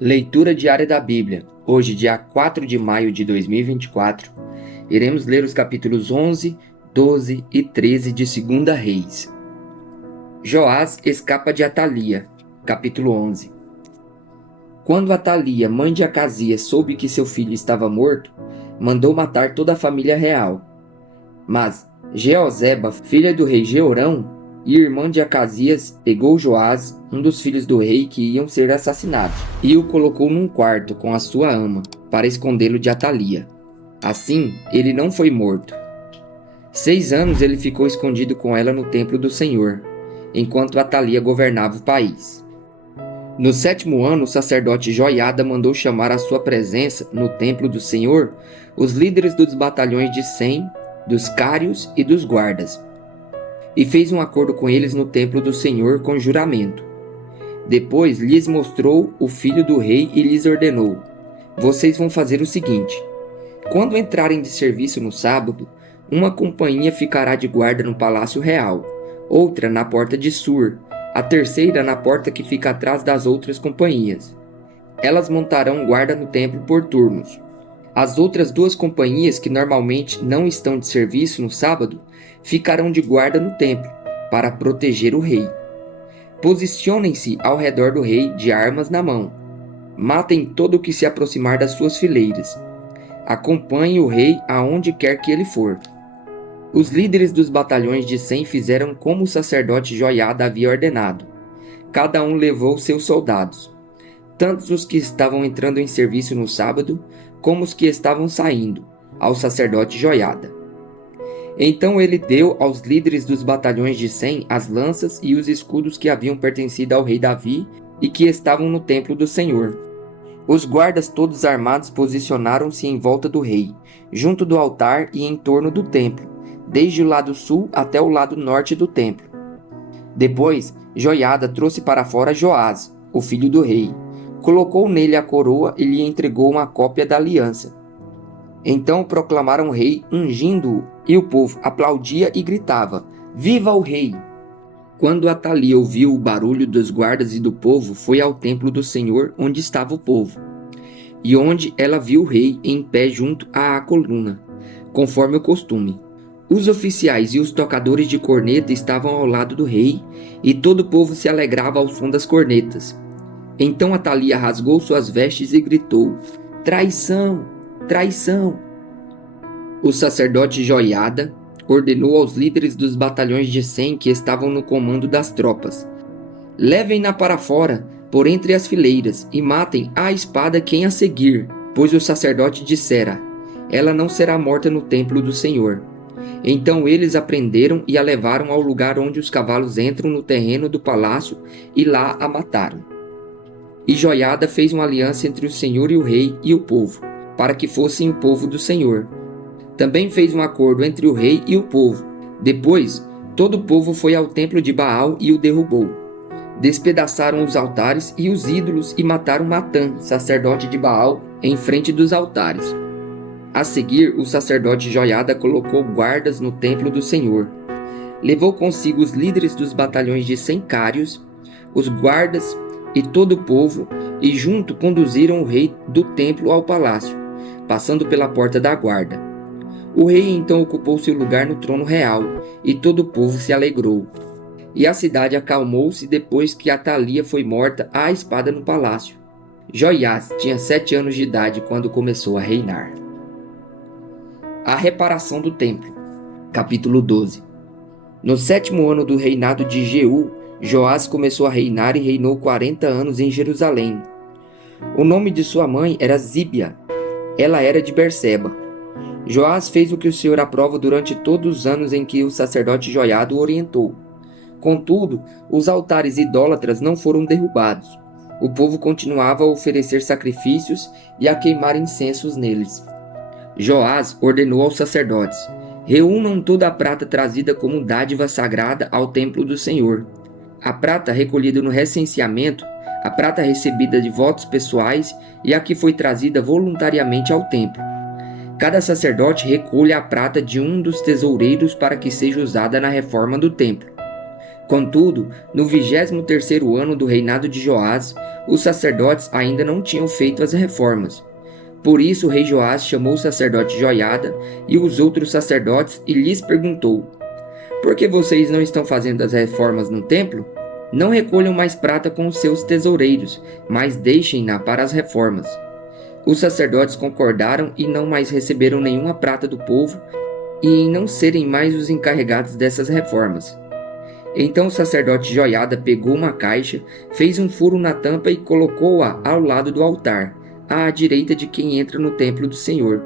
Leitura diária da Bíblia. Hoje, dia 4 de maio de 2024, iremos ler os capítulos 11, 12 e 13 de 2 Reis. Joás escapa de Atalia. Capítulo 11. Quando Atalia, mãe de Acasias, soube que seu filho estava morto, mandou matar toda a família real. Mas Jeozeba, filha do rei Jeorão e irmã de Acasias, pegou Joás, um dos filhos do rei que iam ser assassinados, e o colocou num quarto com a sua ama, para escondê-lo de Atalia. Assim, ele não foi morto. 6 anos ele ficou escondido com ela no templo do Senhor, enquanto Atalia governava o país. No 7º ano, o sacerdote Joiada mandou chamar à sua presença, no templo do Senhor, os líderes dos batalhões de 100, dos cários e dos guardas, e fez um acordo com eles no templo do Senhor com juramento. Depois lhes mostrou o filho do rei e lhes ordenou: vocês vão fazer o seguinte: quando entrarem de serviço no sábado, uma companhia ficará de guarda no palácio real, outra na porta de Sur, a terceira na porta que fica atrás das outras companhias. Elas montarão guarda no templo por turnos. As outras 2 companhias, que normalmente não estão de serviço no sábado, ficarão de guarda no templo, para proteger o rei. Posicionem-se ao redor do rei de armas na mão. Matem todo o que se aproximar das suas fileiras. Acompanhem o rei aonde quer que ele for. Os líderes dos batalhões de 100 fizeram como o sacerdote Joiada havia ordenado. Cada um levou seus soldados, tanto os que estavam entrando em serviço no sábado, como os que estavam saindo, ao sacerdote Joiada. Então ele deu aos líderes dos batalhões de 100 as lanças e os escudos que haviam pertencido ao rei Davi e que estavam no templo do Senhor. Os guardas todos armados posicionaram-se em volta do rei, junto do altar e em torno do templo, desde o lado sul até o lado norte do templo. Depois, Joiada trouxe para fora Joás, o filho do rei, colocou nele a coroa e lhe entregou uma cópia da aliança. Então proclamaram o rei, ungindo-o, e o povo aplaudia e gritava: Viva o rei! Quando Atalia ouviu o barulho dos guardas e do povo, foi ao templo do Senhor onde estava o povo, e onde ela viu o rei em pé junto à coluna, conforme o costume. Os oficiais e os tocadores de corneta estavam ao lado do rei, e todo o povo se alegrava ao som das cornetas. Então Atalia rasgou suas vestes e gritou: Traição! Traição! O sacerdote Joiada ordenou aos líderes dos batalhões de 100 que estavam no comando das tropas: levem-na para fora, por entre as fileiras, e matem à espada quem a seguir, pois o sacerdote dissera: ela não será morta no templo do Senhor. Então eles a prenderam e a levaram ao lugar onde os cavalos entram no terreno do palácio, e lá a mataram. E Joiada fez uma aliança entre o Senhor e o rei e o povo, para que fossem o povo do Senhor. Também fez um acordo entre o rei e o povo. Depois, todo o povo foi ao templo de Baal e o derrubou. Despedaçaram os altares e os ídolos e mataram Matã, sacerdote de Baal, em frente dos altares. A seguir, o sacerdote Joiada colocou guardas no templo do Senhor. Levou consigo os líderes dos batalhões de 100 cários, os guardas e todo o povo, e junto conduziram o rei do templo ao palácio, passando pela porta da guarda. O rei então ocupou seu lugar no trono real, e todo o povo se alegrou. E a cidade acalmou-se depois que Atalia foi morta à espada no palácio. Joiás tinha 7 anos de idade quando começou a reinar. A reparação do templo. Capítulo 12. No 7º ano do reinado de Jeú, Joás começou a reinar e reinou 40 anos em Jerusalém. O nome de sua mãe era Zíbia. Ela era de Berseba. Joás fez o que o Senhor aprova durante todos os anos em que o sacerdote Joiada o orientou. Contudo, os altares idólatras não foram derrubados. O povo continuava a oferecer sacrifícios e a queimar incensos neles. Joás ordenou aos sacerdotes: reúnam toda a prata trazida como dádiva sagrada ao templo do Senhor. A prata recolhida no recenseamento, a prata recebida de votos pessoais e a que foi trazida voluntariamente ao templo. Cada sacerdote recolhe a prata de um dos tesoureiros para que seja usada na reforma do templo. Contudo, no 23º ano do reinado de Joás, os sacerdotes ainda não tinham feito as reformas. Por isso o rei Joás chamou o sacerdote Joiada e os outros sacerdotes e lhes perguntou: Por que vocês não estão fazendo as reformas no templo? Não recolham mais prata com os seus tesoureiros, mas deixem-na para as reformas. Os sacerdotes concordaram e não mais receberam nenhuma prata do povo e em não serem mais os encarregados dessas reformas. Então o sacerdote Joiada pegou uma caixa, fez um furo na tampa e colocou-a ao lado do altar, à direita de quem entra no templo do Senhor.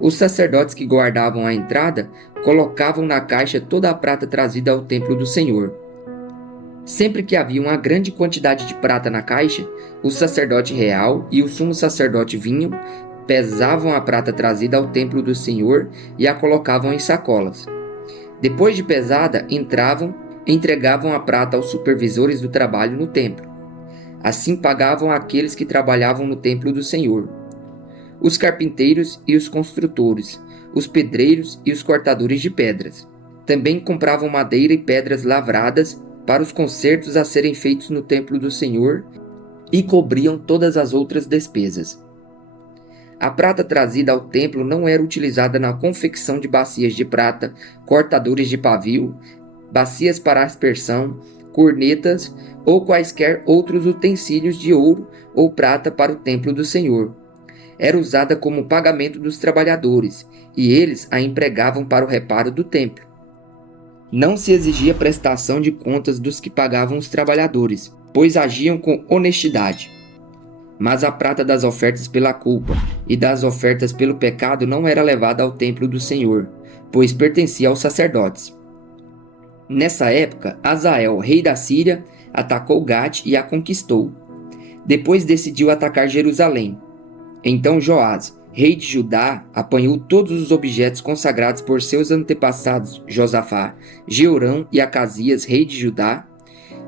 Os sacerdotes que guardavam a entrada colocavam na caixa toda a prata trazida ao templo do Senhor. Sempre que havia uma grande quantidade de prata na caixa, o sacerdote real e o sumo sacerdote vinham, pesavam a prata trazida ao templo do Senhor e a colocavam em sacolas. Depois de pesada, entregavam a prata aos supervisores do trabalho no templo. Assim pagavam aqueles que trabalhavam no templo do Senhor: os carpinteiros e os construtores, os pedreiros e os cortadores de pedras. Também compravam madeira e pedras lavradas para os concertos a serem feitos no templo do Senhor e cobriam todas as outras despesas. A prata trazida ao templo não era utilizada na confecção de bacias de prata, cortadores de pavio, bacias para aspersão, cornetas ou quaisquer outros utensílios de ouro ou prata para o templo do Senhor. Era usada como pagamento dos trabalhadores, e eles a empregavam para o reparo do templo. Não se exigia prestação de contas dos que pagavam os trabalhadores, pois agiam com honestidade. Mas a prata das ofertas pela culpa e das ofertas pelo pecado não era levada ao templo do Senhor, pois pertencia aos sacerdotes. Nessa época, Hazael, rei da Síria, atacou Gate e a conquistou. Depois decidiu atacar Jerusalém. Então Joás, rei de Judá, apanhou todos os objetos consagrados por seus antepassados Josafá, Jeorão e Acasias, rei de Judá,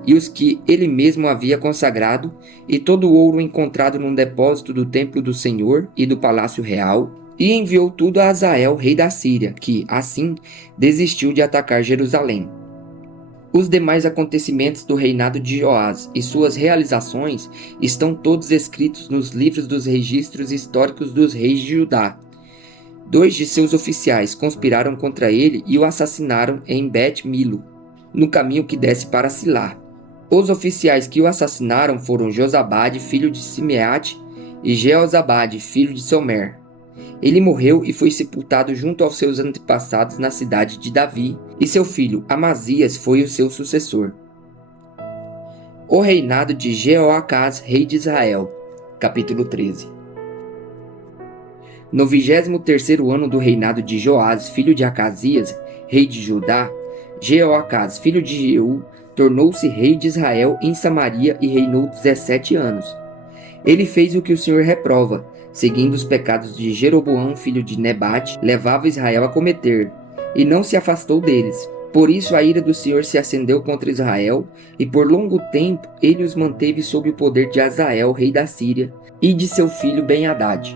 e os que ele mesmo havia consagrado, e todo o ouro encontrado num depósito do templo do Senhor e do palácio real, e enviou tudo a Hazael, rei da Síria, que, assim, desistiu de atacar Jerusalém. Os demais acontecimentos do reinado de Joás e suas realizações estão todos escritos nos livros dos registros históricos dos reis de Judá. 2 de seus oficiais conspiraram contra ele e o assassinaram em Bet-Milo, no caminho que desce para Silá. Os oficiais que o assassinaram foram Josabade, filho de Simeate, e Jeozabade, filho de Somer. Ele morreu e foi sepultado junto aos seus antepassados na cidade de Davi, e seu filho Amazias foi o seu sucessor. O reinado de Jeoacás, rei de Israel. Capítulo 13. No 23º ano do reinado de Joás, filho de Acasias, rei de Judá, Jeoacás, filho de Jeú, tornou-se rei de Israel em Samaria e reinou 17 anos. Ele fez o que o Senhor reprova, seguindo os pecados de Jeroboão, filho de Nebate, levava Israel a cometer, e não se afastou deles. Por isso a ira do Senhor se acendeu contra Israel, e por longo tempo ele os manteve sob o poder de Hazael, rei da Síria, e de seu filho Ben-Hadad.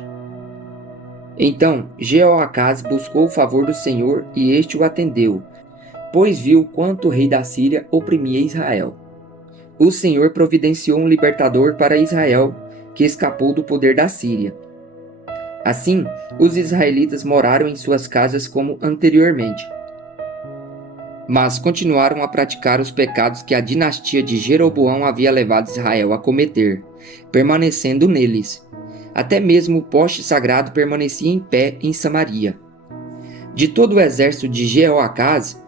Então Jeoacás buscou o favor do Senhor, e este o atendeu, pois viu quanto o rei da Síria oprimia Israel. O Senhor providenciou um libertador para Israel, que escapou do poder da Síria. Assim, os israelitas moraram em suas casas como anteriormente. Mas continuaram a praticar os pecados que a dinastia de Jeroboão havia levado Israel a cometer, permanecendo neles. Até mesmo o poste sagrado permanecia em pé em Samaria. De todo o exército de Jeoacás,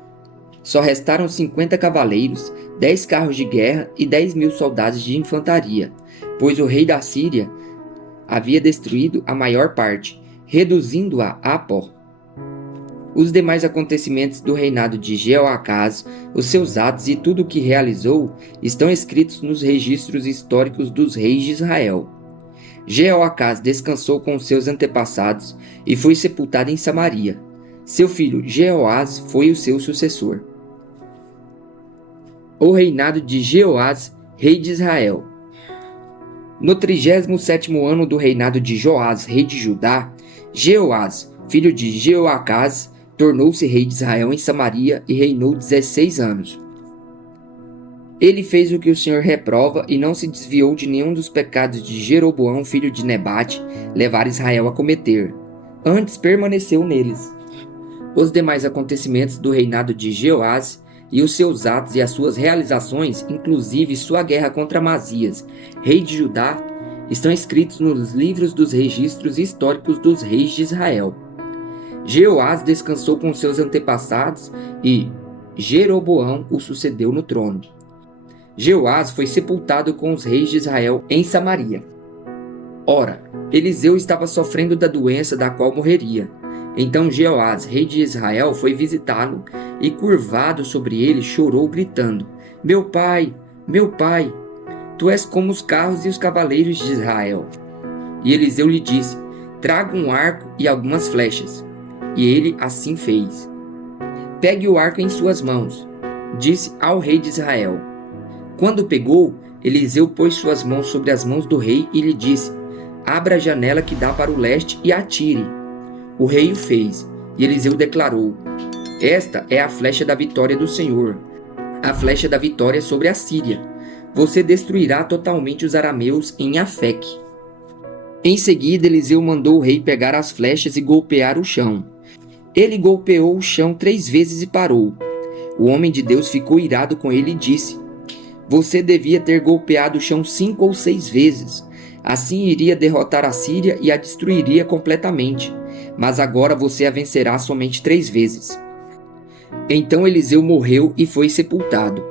só restaram 50 cavaleiros, 10 carros de guerra e 10.000 soldados de infantaria, pois o rei da Síria havia destruído a maior parte, reduzindo-a a pó. Os demais acontecimentos do reinado de Jeoacás, os seus atos e tudo o que realizou, estão escritos nos registros históricos dos reis de Israel. Jeoacás descansou com os seus antepassados e foi sepultado em Samaria. Seu filho Jeoás foi o seu sucessor. O reinado de Jeoás, rei de Israel. No 37º ano do reinado de Joás, rei de Judá, Jeoás, filho de Jeoacás, tornou-se rei de Israel em Samaria e reinou 16 anos. Ele fez o que o Senhor reprova e não se desviou de nenhum dos pecados de Jeroboão, filho de Nebate, levar Israel a cometer. Antes permaneceu neles. Os demais acontecimentos do reinado de Jeoás e os seus atos e as suas realizações, inclusive sua guerra contra Amazias, rei de Judá, estão escritos nos livros dos registros históricos dos reis de Israel. Jeoás descansou com seus antepassados e Jeroboão o sucedeu no trono. Jeoás foi sepultado com os reis de Israel em Samaria. Ora, Eliseu estava sofrendo da doença da qual morreria. Então Jeoás, rei de Israel, foi visitá-lo e, curvado sobre ele, chorou, gritando: meu pai, tu és como os carros e os cavaleiros de Israel. E Eliseu lhe disse: traga um arco e algumas flechas. E ele assim fez. Pegue o arco em suas mãos, disse ao rei de Israel. Quando pegou, Eliseu pôs suas mãos sobre as mãos do rei e lhe disse: abra a janela que dá para o leste e atire. O rei o fez, e Eliseu declarou: esta é a flecha da vitória do Senhor, a flecha da vitória sobre a Síria. Você destruirá totalmente os arameus em Afeque. Em seguida, Eliseu mandou o rei pegar as flechas e golpear o chão. Ele golpeou o chão 3 vezes e parou. O homem de Deus ficou irado com ele e disse: você devia ter golpeado o chão 5 ou 6 vezes. Assim iria derrotar a Síria e a destruiria completamente. Mas agora você a vencerá somente 3 vezes. Então Eliseu morreu e foi sepultado.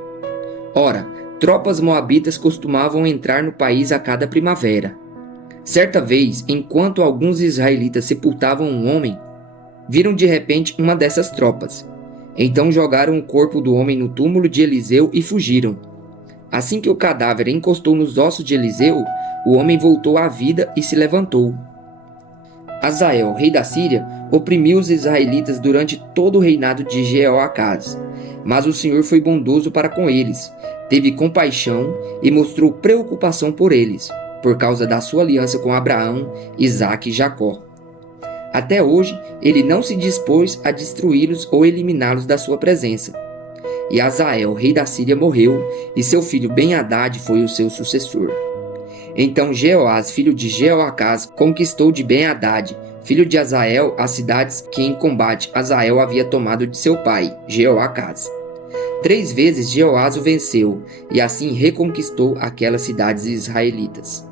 Ora, tropas moabitas costumavam entrar no país a cada primavera. Certa vez, enquanto alguns israelitas sepultavam um homem, viram de repente uma dessas tropas. Então jogaram o corpo do homem no túmulo de Eliseu e fugiram. Assim que o cadáver encostou nos ossos de Eliseu, o homem voltou à vida e se levantou. Hazael, rei da Síria, oprimiu os israelitas durante todo o reinado de Jeoacás. Mas o Senhor foi bondoso para com eles, teve compaixão e mostrou preocupação por eles, por causa da sua aliança com Abraão, Isaque e Jacó. Até hoje, ele não se dispôs a destruí-los ou eliminá-los da sua presença. E Hazael, rei da Síria, morreu, e seu filho Ben-Hadad foi o seu sucessor. Então Jeoás, filho de Jeoacás, conquistou de Ben-Hadad, filho de Hazael, as cidades que em combate Hazael havia tomado de seu pai, Jeoacás. 3 vezes Jeoás o venceu, e assim reconquistou aquelas cidades israelitas.